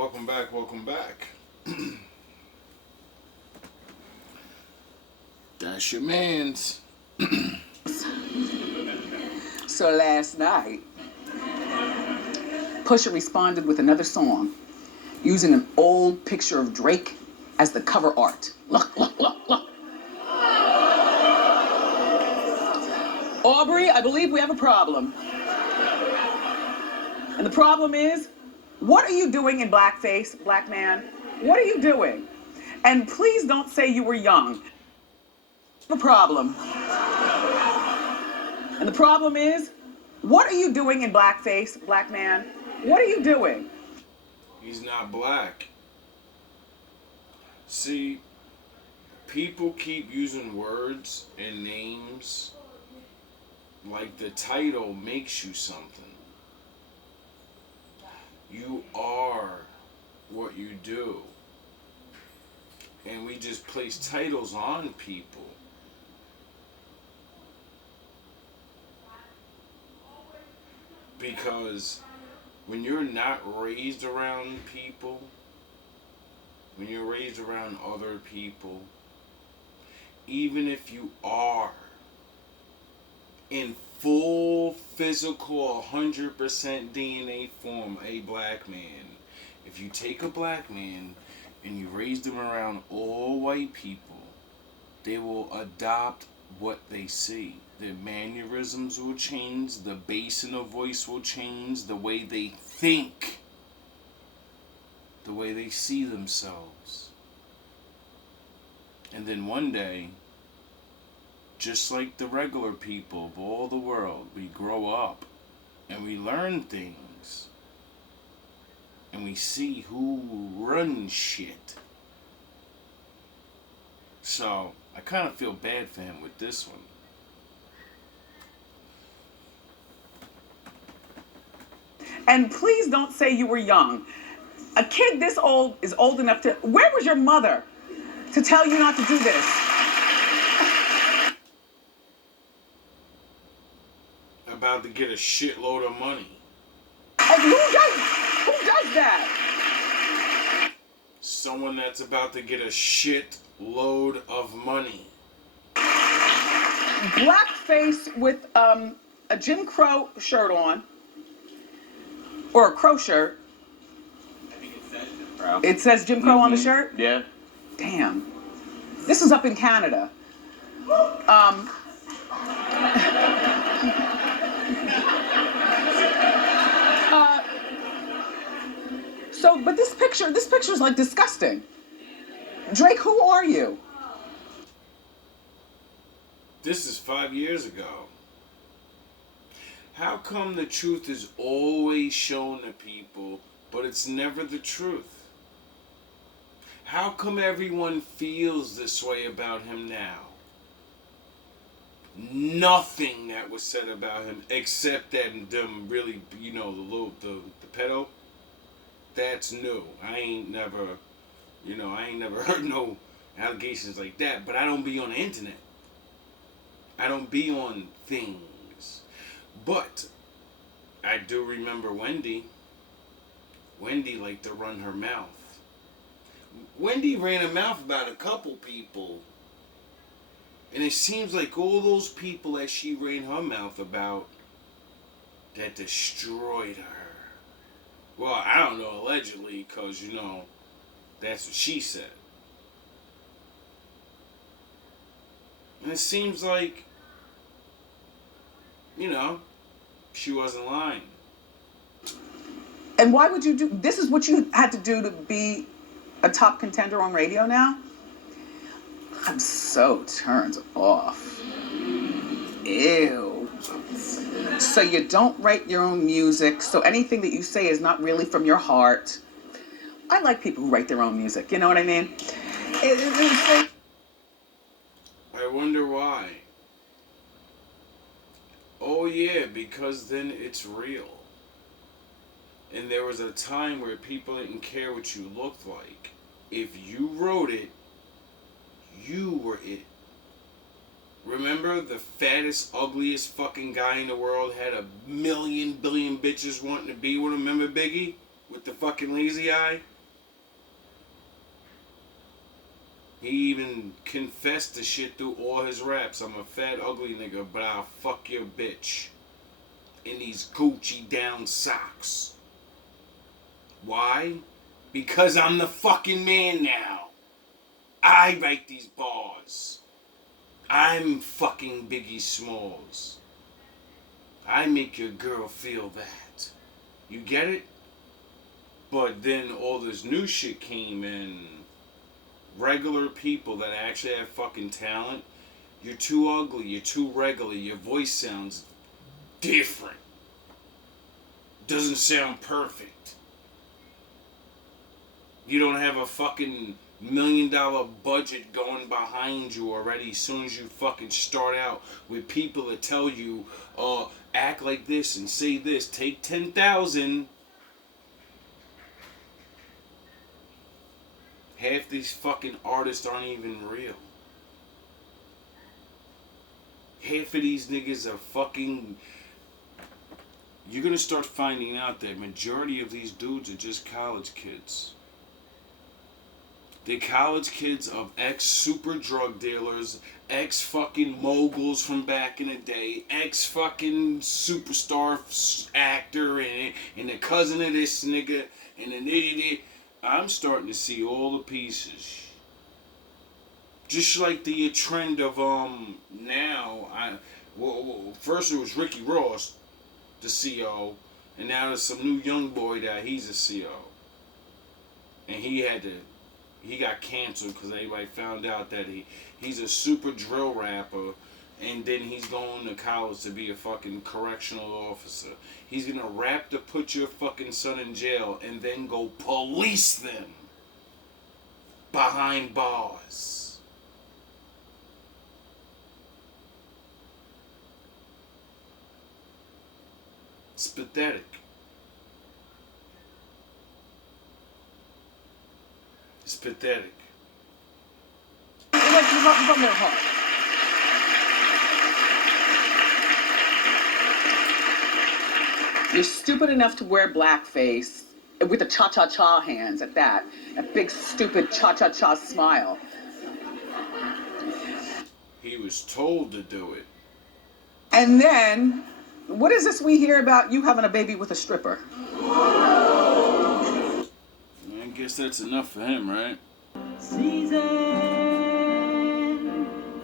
Welcome back, welcome back. That's your man's. So last night, Pusha responded with another song using an old picture of Drake as the cover art. Look. Aubrey, I believe we have a problem. And the problem is, what are you doing in blackface, black man? What are you doing? And please don't say you were young. The problem. And the problem is, what are you doing in blackface, black man? What are you doing? He's not black. See, people keep using words and names like the title makes you something. You are what you do. And we just place titles on people. Because when you're not raised around people, when you're raised around other people, even if you are in full physical 100% DNA form a black man, if you take a black man and you raise them around all white people, they will adopt what they see. Their mannerisms will change, the bass in the voice will change, the way they think, the way they see themselves. And then one day, just like the regular people of all the world, we grow up and we learn things and we see who runs shit. So I kind of feel bad for him with this one. And please don't say you were young. A kid this old is old enough to... Where was your mother to tell you not to do this? About to get a shitload of money. And who does that? Someone that's about to get a shitload of money. Blackface with a Jim Crow shirt on. Or a Crow shirt. I think it says Jim Crow. It says Jim Crow on the shirt? Yeah. Damn. This is up in Canada. But this picture's like disgusting. Drake, who are you? This is 5 years ago. How come the truth is always shown to people, but it's never the truth? How come everyone feels this way about him now? Nothing that was said about him except that them really, the pedo. That's new. I ain't never heard no allegations like that, but I don't be on the internet. I don't be on things. But I do remember Wendy. Wendy liked to run her mouth. Wendy ran her mouth about a couple people. And it seems like all those people that she ran her mouth about that destroyed her. Well, I don't know, allegedly, because, that's what she said. And it seems like, she wasn't lying. And why would you do... This is what you had to do to be a top contender on radio now? I'm so turned off. Ew. So you don't write your own music, so anything that you say is not really from your heart. I like people who write their own music, you know what I mean? I wonder why. Oh yeah, because then it's real. And there was a time where people didn't care what you looked like. If you wrote it, you were it. Remember the fattest, ugliest fucking guy in the world had a billion bitches wanting to be with him? Remember Biggie? With the fucking lazy eye? He even confessed to shit through all his raps. I'm a fat, ugly nigga, but I'll fuck your bitch in these Gucci down socks. Why? Because I'm the fucking man now. I write these bars. I'm fucking Biggie Smalls. I make your girl feel that. You get it? But then all this new shit came in. Regular people that actually have fucking talent. You're too ugly. You're too regular. Your voice sounds different. Doesn't sound perfect. You don't have a fucking $1 million budget going behind you already as soon as you fucking start out with people that tell you, act like this and say this. Take 10,000. Half these fucking artists aren't even real. Half of these niggas are fucking... You're gonna start finding out that majority of these dudes are just college kids. They're college kids of ex-super drug dealers, ex-fucking moguls from back in the day, ex-fucking superstar actor, and the cousin of this nigga, and an idiot. I'm starting to see all the pieces. Just like the trend of now, first it was Ricky Ross, the CO, and now there's some new young boy that he's a CO, and he got canceled because everybody found out that he's a super drill rapper, and then he's going to college to be a fucking correctional officer. He's gonna rap to put your fucking son in jail and then go police them behind bars. It's pathetic. It's pathetic. You're stupid enough to wear blackface with the cha-cha-cha hands at that. A big, stupid cha-cha-cha smile. He was told to do it. And then, what is this we hear about you having a baby with a stripper? I guess that's enough for him, right? Season,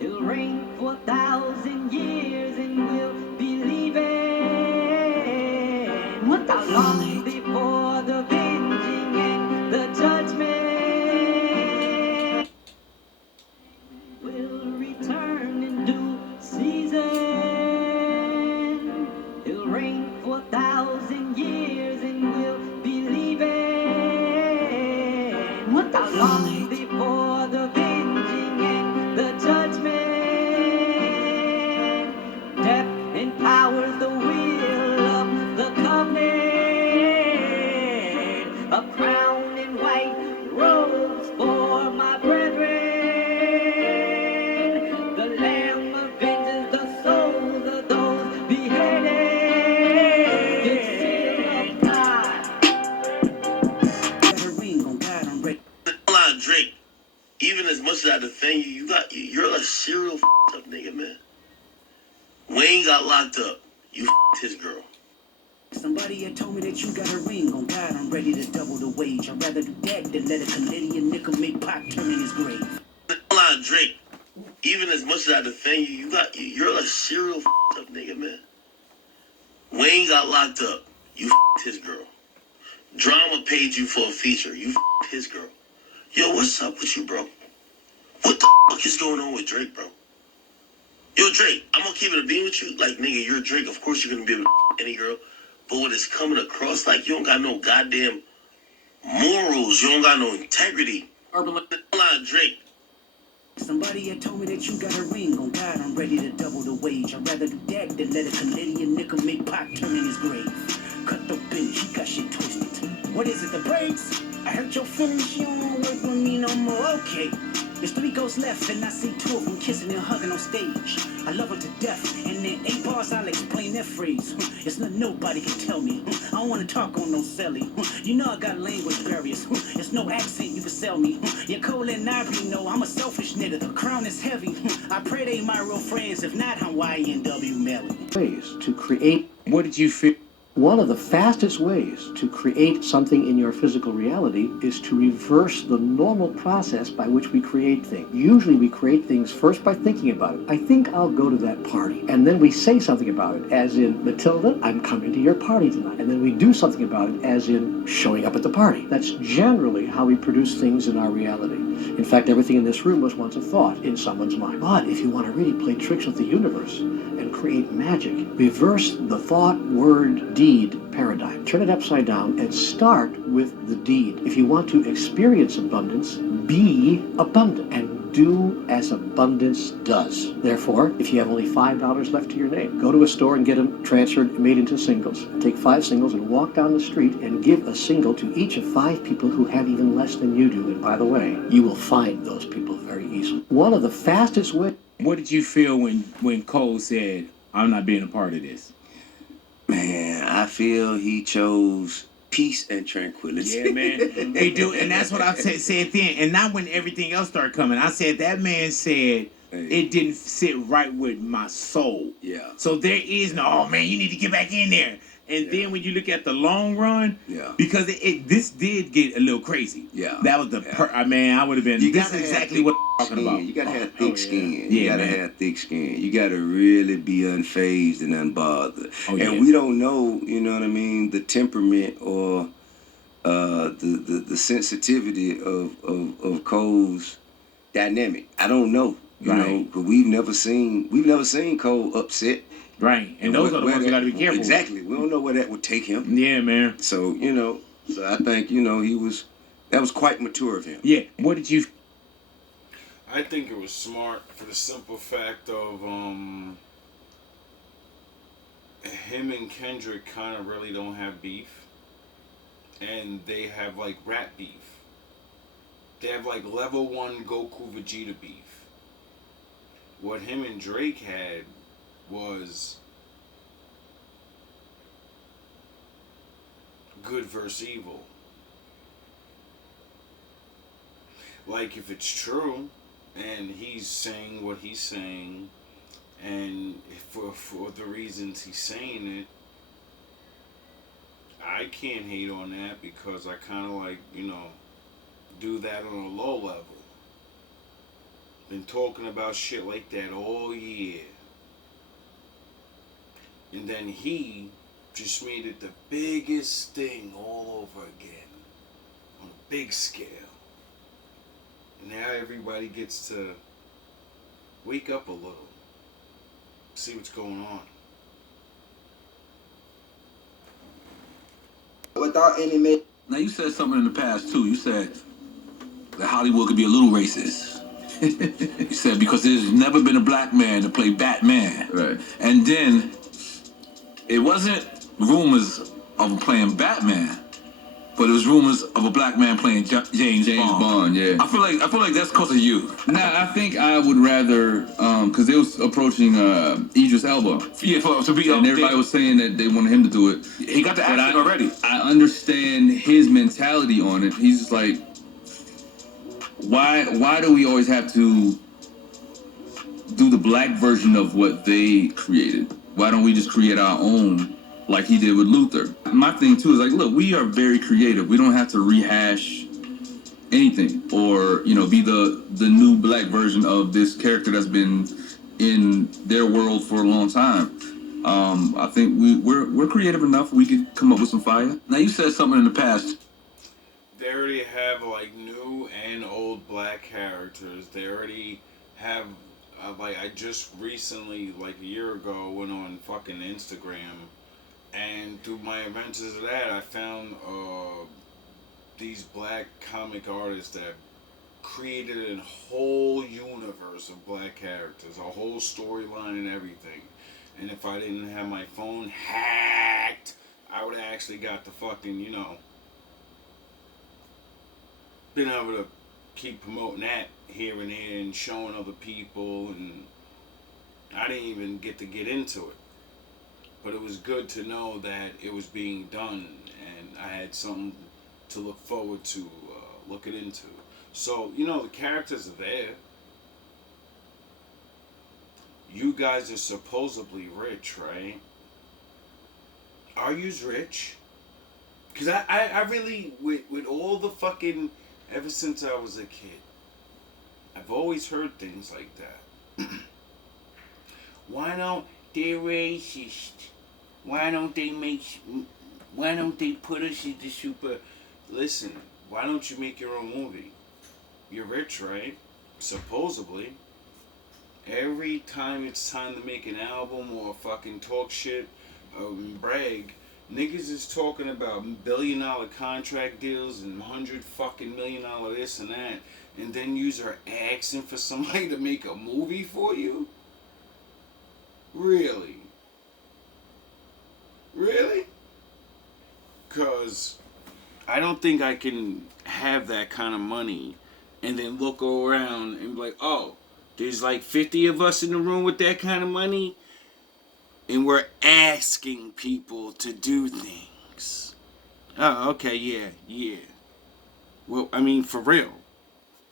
it'll rain for 1,000 years and we'll be leaving. How long before the venging and the judgment will return in due season. It'll rain for 1,000 years and we'll be leaving. How long before the venging and the judgment? Death empowers the will of the covenant. A crown and white robes for my brethren. The Lamb avenges the souls of those beheaded. It's seal of God. Got a ring on God, I'm ready. Drake, even as much as I defend you, you're a serial up nigga, man. Wayne got locked up. You his girl. Somebody had told me that you got a ring on God, I'm ready to double the wage. I'd rather do that than let a Canadian nickel make Pac turn in his grave. Drake, even as much as I defend you, you're a serial up nigga, man. Wayne got locked up. You his girl. Drama paid you for a feature. You his girl. Yo, what's up with you, bro? What the fuck is going on with Drake, bro? Yo, Drake, I'm gonna keep it a beam with you. Like, nigga, you're Drake. Of course you're gonna be able to any girl. But when it's coming across like you don't got no goddamn morals, you don't got no integrity. Drake. Somebody had told me that you got a ring on God, I'm ready to double the wage. I'd rather do that than let a Canadian nickel make Pac turn in his grave. Cut the finish, you got shit twisted. What is it, the braids? I hurt your feelings, you don't work with me no more, okay. There's 3 ghosts left, and I see 2 of them kissing and hugging on stage. I love her to death, and in 8 bars I'll explain that phrase. It's nothing nobody can tell me. I don't want to talk on no celly. You know I got language barriers. It's no accent you can sell me. You're cold and I already know I'm a selfish nigga. The crown is heavy. I pray they my real friends. If not, I'm YNW Melly. Ways to create. What did you feel? One of the fastest ways to create something in your physical reality is to reverse the normal process by which we create things. Usually we create things first by thinking about it. I think I'll go to that party. And then we say something about it, as in, Matilda, I'm coming to your party tonight. And then we do something about it, as in showing up at the party. That's generally how we produce things in our reality. In fact, everything in this room was once a thought in someone's mind. But if you want to really play tricks with the universe and create magic, reverse the thought, word, deed paradigm. Turn it upside down and start with the deed. If you want to experience abundance, be abundant and do as abundance does. Therefore, if you have only $5 left to your name, go to a store and get them transferred and made into singles. Take 5 singles and walk down the street and give a single to each of 5 people who have even less than you do. And by the way, you will find those people very easily. One of the fastest ways. What did you feel when Cole said, I'm not being a part of this? Man, I feel he chose peace and tranquility. Yeah, man. He do, and that's what I said then. And not when everything else started coming. I said, that man said, it didn't sit right with my soul. Yeah. So there is no, oh man, you need to get back in there. And then when you look at the long run, because this did get a little crazy. Yeah. That was the man, I would have been. This is exactly what I'm talking about. You gotta have thick skin. Yeah, you gotta have thick skin. You gotta really be unfazed and unbothered. And we don't know, you know what I mean, the temperament or the sensitivity of Cole's dynamic. I don't know. You know, because we've never seen Cole upset. Right, and those are the ones you got to be careful. Exactly, we don't know where that would take him. Yeah, man. So I think that was quite mature of him. Yeah. What did you? I think it was smart for the simple fact of him and Kendrick kind of really don't have beef, and they have like rap beef. They have like level 1 Goku Vegeta beef. What him and Drake had was good versus evil. Like, if it's true and he's saying what he's saying, and for the reasons he's saying it, I can't hate on that, because I kind of like, do that on a low level. Been talking about shit like that all year. And then he just made it the biggest thing all over again. On a big scale. And now everybody gets to wake up a little. See what's going on. Without any... Now, you said something in the past, too. You said that Hollywood could be a little racist. You said because there's never been a black man to play Batman. Right. And then it wasn't rumors of him playing Batman, but it was rumors of a black man playing James Bond. Yeah. I feel like that's because of you. Nah, I think I would rather because they was approaching Idris Elba. Yeah, to be and everybody was saying that they wanted him to do it. He got the accent already. I understand his mentality on it. He's just like, why do we always have to do the black version of what they created? Why don't we just create our own, like he did with Luther? My thing too is like, look, we are very creative. We don't have to rehash anything or be the new black version of this character that's been in their world for a long time. I think we're creative enough. We could come up with some fire. Now, you said something in the past. They already have like new and old black characters. They already have like, I just recently, like a year ago, went on fucking Instagram, and through my adventures of that, I found these black comic artists that created a whole universe of black characters, a whole storyline and everything. And if I didn't have my phone hacked, I would have actually got the fucking, been able to keep promoting that here and there and showing other people, and I didn't even get into it. But it was good to know that it was being done, and I had something to look forward to looking into. So, you know, the characters are there. You guys are supposedly rich, right? Are you rich? Because I really, with all the fucking, ever since I was a kid, I've always heard things like that. Why don't they racist? Why don't they put us into super... Listen, why don't you make your own movie? You're rich, right? Supposedly. Every time it's time to make an album or fucking talk shit or brag, niggas is talking about $1 billion contract deals and $100 fucking million this and that, and then yous are asking for somebody to make a movie for you? Really? Really? Because I don't think I can have that kind of money and then look around and be like, oh, there's like 50 of us in the room with that kind of money, and we're asking people to do things. Oh, okay, yeah. Well, I mean, for real.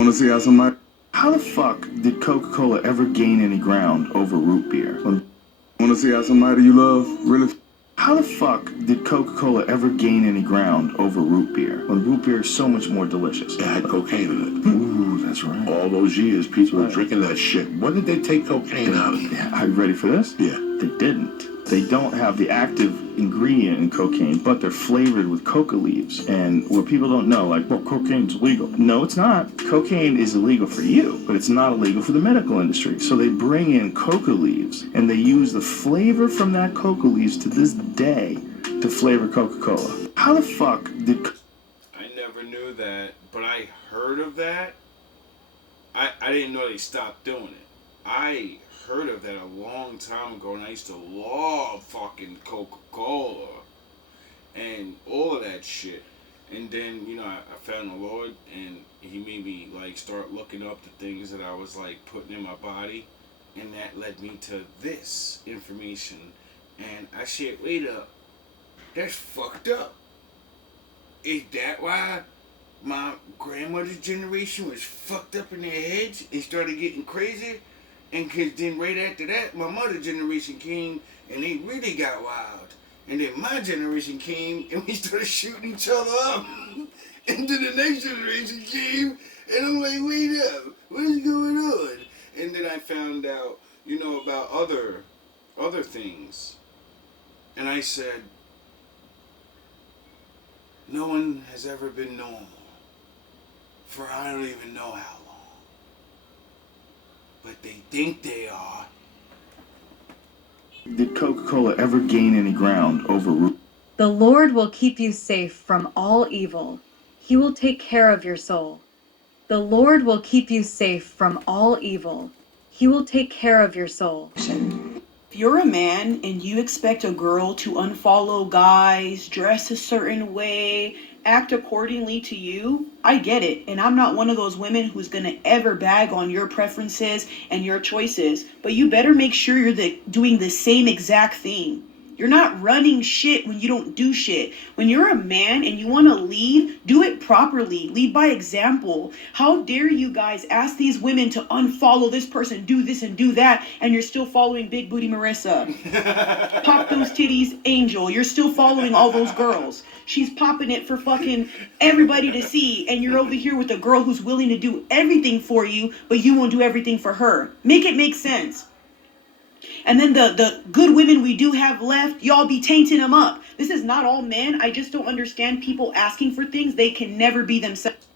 Want to see how somebody... How the fuck did Coca-Cola ever gain any ground over root beer? Want to see how somebody you love really... How the fuck did Coca-Cola ever gain any ground over root beer when root beer is so much more delicious? It had cocaine in it. Ooh, that's right. All those years, people were drinking that shit. When did they take cocaine out of it? Yeah, are you ready for this? Yeah. They didn't. They don't have the active ingredient in cocaine, but they're flavored with coca leaves. And what people don't know, like, well, cocaine's illegal. No, it's not. Cocaine is illegal for you, but it's not illegal for the medical industry. So they bring in coca leaves, and they use the flavor from that coca leaves to this day to flavor Coca-Cola. How the fuck did... I never knew that, but I heard of that. I didn't know they stopped doing it. I heard of that a long time ago, and I used to love fucking Coca-Cola and all of that shit. And then, you know, I found the Lord, and he made me like start looking up the things that I was like putting in my body, and that led me to this information. And I said, wait up, that's fucked up. Is that why my grandmother's generation was fucked up in their heads and started getting crazy? And cause then right after that, my mother's generation came and they really got wild. And then my generation came and we started shooting each other up. And then the next generation came and I'm like, wait up, what is going on? And then I found out, you know, about other things. And I said, no one has ever been normal for I don't even know how long. But they think they are. Did Coca-Cola ever gain any ground over root? The Lord will keep you safe from all evil. He will take care of your soul. The Lord will keep you safe from all evil. He will take care of your soul. If you're a man and you expect a girl to unfollow guys, dress a certain way, act accordingly to you, I get it. And I'm not one of those women who's going to ever bag on your preferences and your choices. But you better make sure you're doing the same exact thing. You're not running shit when you don't do shit. When you're a man and you want to lead, do it properly. Lead by example. How dare you guys ask these women to unfollow this person, do this and do that, and you're still following Big Booty Marissa. Pop those titties, Angel. You're still following all those girls. She's popping it for fucking everybody to see, and you're over here with a girl who's willing to do everything for you, but you won't do everything for her. Make it make sense. And then the good women we do have left, y'all be tainting them up. This is not all men. I just don't understand people asking for things they can never be themselves.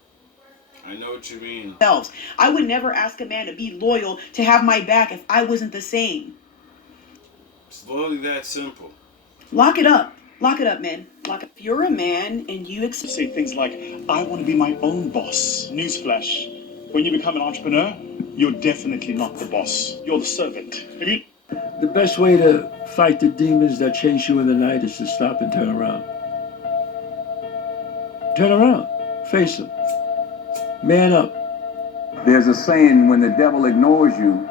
I know what you mean. I would never ask a man to be loyal, to have my back if I wasn't the same. It's literally that simple. Lock it up. Lock it up, man. Lock it. If you're a man and you say things like, I want to be my own boss. Newsflash. When you become an entrepreneur, you're definitely not the boss. You're the servant. The best way to fight the demons that chase you in the night is to stop and turn around. Turn around. Face them. Man up. There's a saying, when the devil ignores you,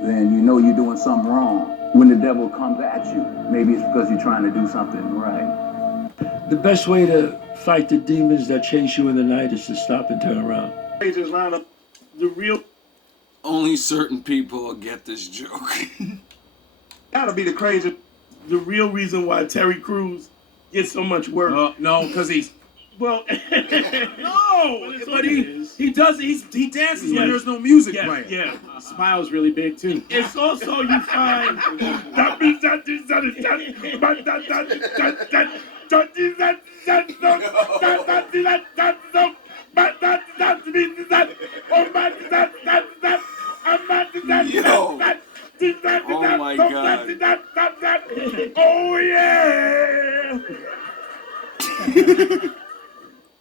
then you know you're doing something wrong. When the devil comes at you, maybe it's because you're trying to do something right. The best way to fight the demons that chase you in the night is to stop and turn around. The real. Only certain people will get this joke. Gotta be the crazy. The real reason why Terry Crews gets so much work. No, because he's. Well, No, but he does. He dances when there's no music playing. Yeah. Smile's really big too. It's also you find Oh my God. Oh yeah.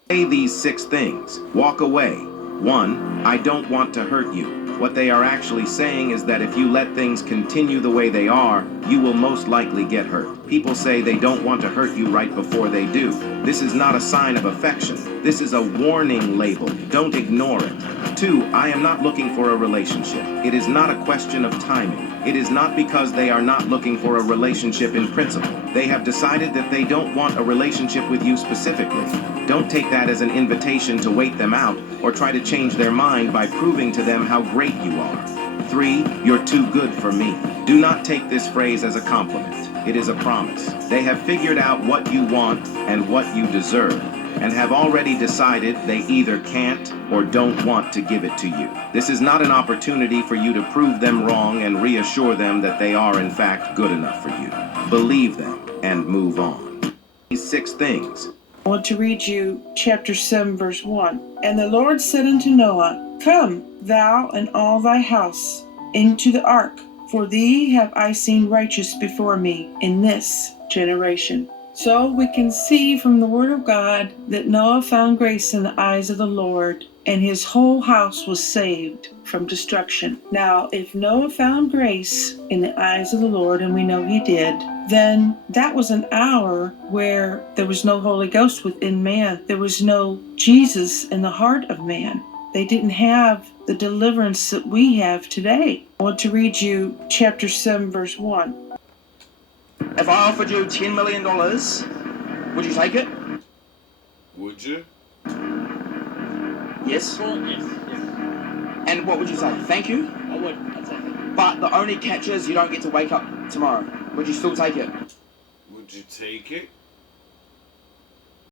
Say these 6 things. Walk away. 1. I don't want to hurt you. What they are actually saying is that if you let things continue the way they are, you will most likely get hurt. People say they don't want to hurt you right before they do. This is not a sign of affection. This is a warning label. Don't ignore it. 2. I am not looking for a relationship. It is not a question of timing. It is not because they are not looking for a relationship in principle. They have decided that they don't want a relationship with you specifically. Don't take that as an invitation to wait them out or try to change their mind by proving to them how great you are. 3. You're too good for me. Do not take this phrase as a compliment. It is a promise. They have figured out what you want and what you deserve, and have already decided they either can't or don't want to give it to you. This is not an opportunity for you to prove them wrong and reassure them that they are in fact good enough for you. Believe them and move on. These 6 things. I want to read you chapter 7, verse 1. And the Lord said unto Noah, Come, thou and all thy house, into the ark, for thee have I seen righteous before me in this generation. So we can see from the word of God that Noah found grace in the eyes of the Lord, and his whole house was saved from destruction. Now, if Noah found grace in the eyes of the Lord, and we know he did, then that was an hour where there was no Holy Ghost within man. There was no Jesus in the heart of man. They didn't have the deliverance that we have today. I want to read you chapter 7, verse 1. If I offered you $10 million, would you take it? Would you? Yes. Yes. And what would you say? Thank you? I would. I'd take it. But the only catch is you don't get to wake up tomorrow. Would you still take it? Would you take it?